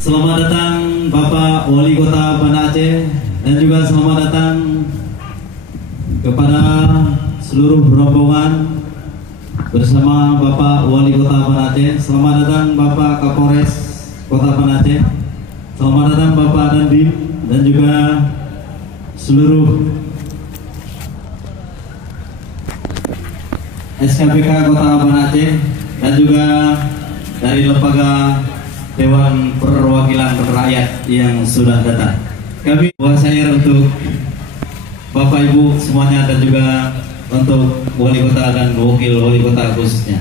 Selamat datang Bapak Wali Kota Banda Aceh, dan juga selamat datang kepada seluruh rombongan bersama Bapak Wali Kota Banda Aceh. Selamat datang Bapak Kapolres Kota Banda Aceh. Selamat datang Bapak Dandim dan juga seluruh SKPK Kota Banda Aceh, dan juga dari lembaga Dewan Perwakilan Rakyat yang sudah datang. Kami saya untuk Bapak Ibu semuanya, dan juga untuk Wali Kota dan Wakil Wali Kota khususnya.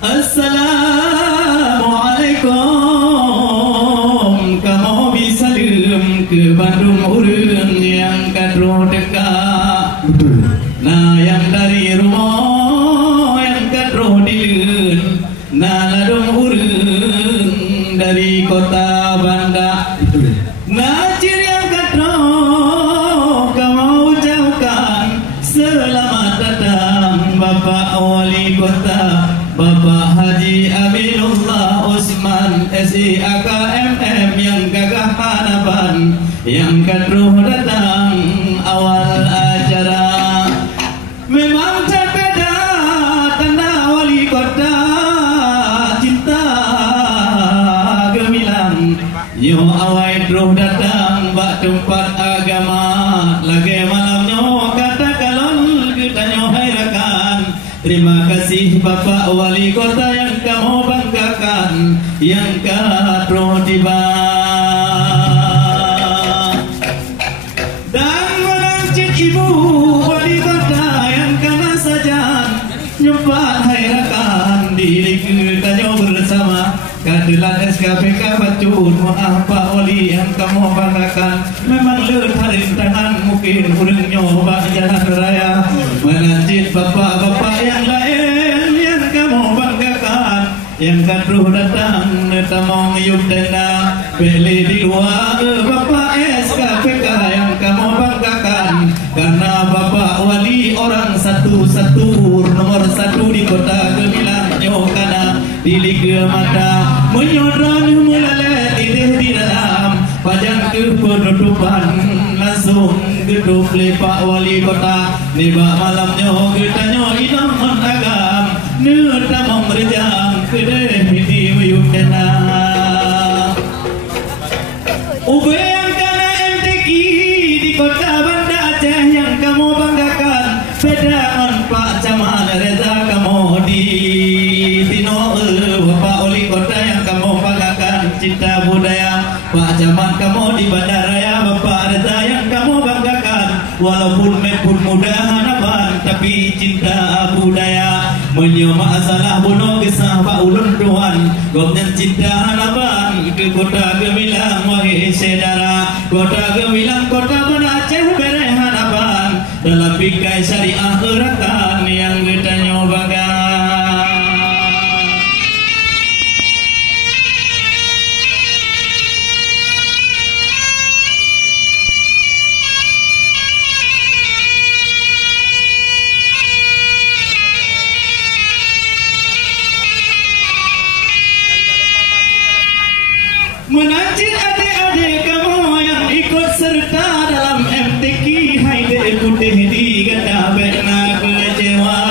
Assalamualaikum, kamu bisa salam ke Bandung urang yang kadro dekat. Nah yang dari rumah yang kadro dileun, nah ladung urang dari kota Banda. Nah ciri yang kadro kamu ucapkan selamat datang Bapak Wali Kota, Bapak Haji Aminullah Usman SIAKMM yang gagah hadapan, yang kadruh datang awal acara. Memang berbeda tanda wali kota, cinta gemilang. Yo awai druh datang bak tempat agama, lagi malamnya kata kalon kita nyohairakan. Terima kasih Bapak Wali Kota yang kamu banggakan, yang kadro tiba. Dan menancit Ibu Wali Kota yang kana saja nyempat hairakan diri kita bersama. Kadilan SKPK Bacun, maaf Pak Wali yang kamu banggakan. Memang lut hari tangan mungkin urang nyoba jalan raya. Menancit bapak-bapak yang lain yang kamu banggakan, yang kadruh datang netamong yuk tenda beli di luar. Bapak SKPK yang kamu banggakan, karena Bapak Wali orang satu-satu, nomor satu di kota Gemilang nyokana di Liga Mata, menyodran mulai tidak di dalam pajang ke penutupan langsung gedung Pak Wali Kota. Niba malamnya kita inam menagam nerta memerjang kedai di wiyuk dana. Ube yang kana MTQ di kota Banda Aceh yang kamu banggakan, pedaan Pak Camat Reza kamu di Tino. Bapak Wali Kota yang kamu banggakan, cinta budaya. Pak Camat kamu di Bandaraya, Bapak Reza yang kamu banggakan. Walaupun mepun muda hanapan, tapi cinta budaya. Menyoma salah bunuh kisah Pak Ulun Tuhan, gopnya cinta hanapan ke kota Gemilang wahai saudara. Kota Gemilang kota Banda Aceh bere hanapan, dalam bingkai syariah gerakan yang kita nyobakan. Menancit adik-adik kamu yang ikut serta dalam MTQ, haide putih di ganda bekna kecewa.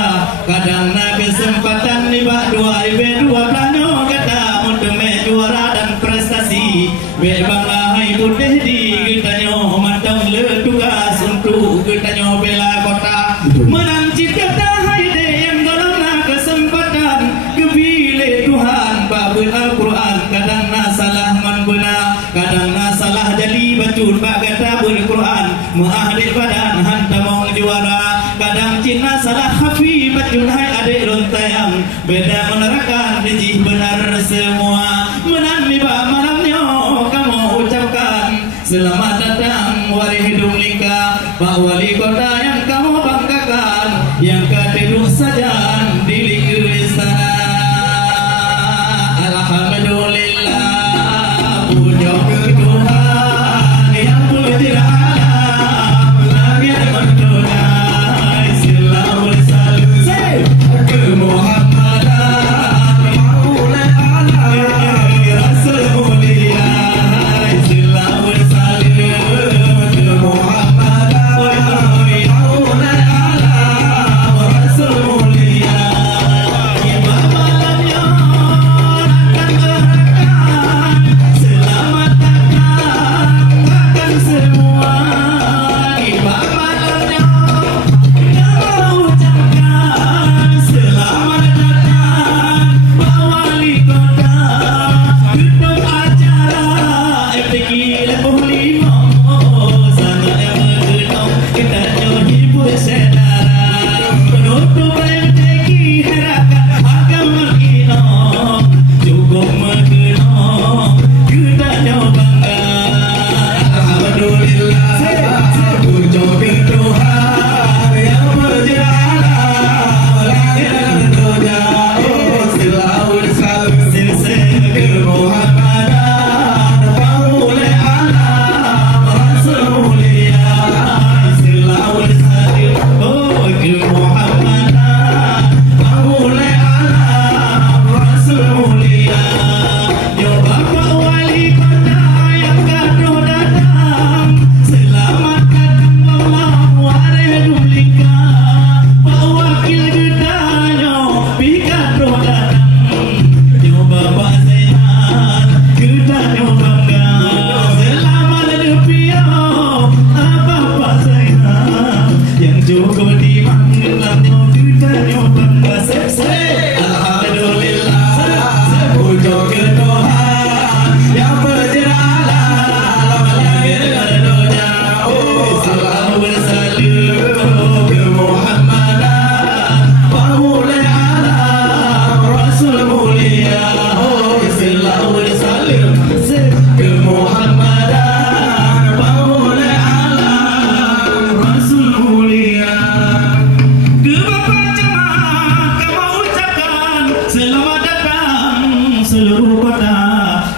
Kadang na kesempatan ni bak dua ibe dua plano kata untuk me juara dan prestasi. Be bangga hai putih di getanyo matang le tugas untuk getanyo bela kota. Menancit kata haide yang dalam na kesempatan kebile Tuhan babul Al-Quran. Kadang na salah benar, kadang salah jadi bacun bak kata Al-Quran. Mengadik badan hantamong juara, kadang Cina salah hafi bacun hai adik lontayang. Beda menerangkan dijih benar semua. Menang liba malamnya kamu ucapkan Selamat datang wali hidung lingkar, Pak Wali Kota yang kamu banggakan, yang keduduk saja di lingkar istana. Alhamdulillah, puja Tuhan yang mulia alam, langit mendunia, selalu salam ke Muhammadan, maula alam, Rasul mulia.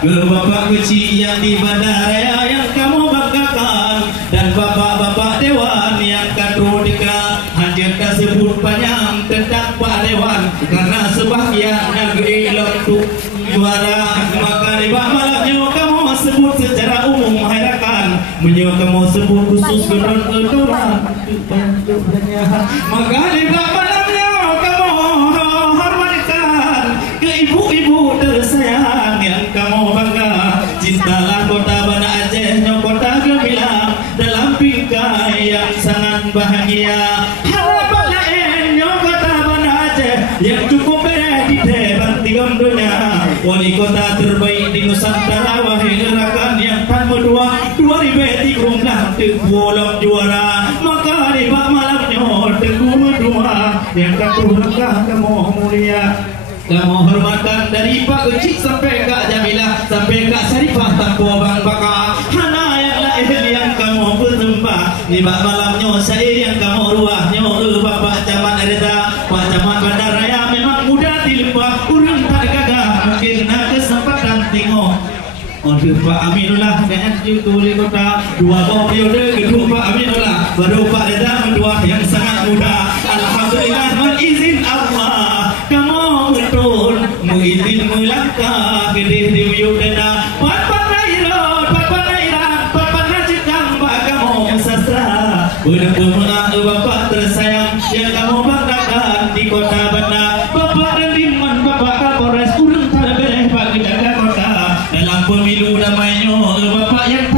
Ke bapak kecil yang di bandaraya yang kamu banggakan, dan bapak-bapak dewan yang kadu dekat, hanya tersebut panjang tentang Pak Dewan, karena sebahagian negeri lentuk juara. Maka di malamnya kamu sebut secara umum harakan, kamu sebut khusus orang. Maka di malamnya kamu hormatkan ke ibu-ibu tersayang yang kamu bangga. Cintalah kota Banda Aceh, kota gemilang dalam bingkai yang sangat bahagia. Harapan lain kota Banda Aceh yang cukup di depan tiga dunia. Wali kota terbaik di Nusantara, wahai rakan yang tak berdua 2003 dah tergolong juara. Maka di malamnya teguh berdua yang katuhkan kamu mulia. Kamu hormatkan dari Pak Kecik sampai Kak Jamilah, sampai Kak Sarifah tanpa Bang Baka. Hana yang lain yang kamu bersembah di malamnya saya yang kamu ruahnya. Bapak Camat Reda, Pak Camat Bandaraya memang mudah dilembah, urang tak gagah, mungkin ada kesempatan tengok. Untuk Pak Aminullah dan Wali Kota, dua periode kedua Pak Aminullah, baru Pak Reda mendua yang sangat muda. Alhamdulillah, berizin Allah kamu betul mengizin melangkah gede di Yudena. Bapak Nairot, Bapak Nairat, Bapak Najikang, Pak kamu sastra. Benar-benar Bapak tersayang yang kamu banggakan di kota Banda. Bapak Rendiman, Bapak Kapolres, urang tak boleh Pak Kejaga Kota dalam pemilu damainya. Bapak yang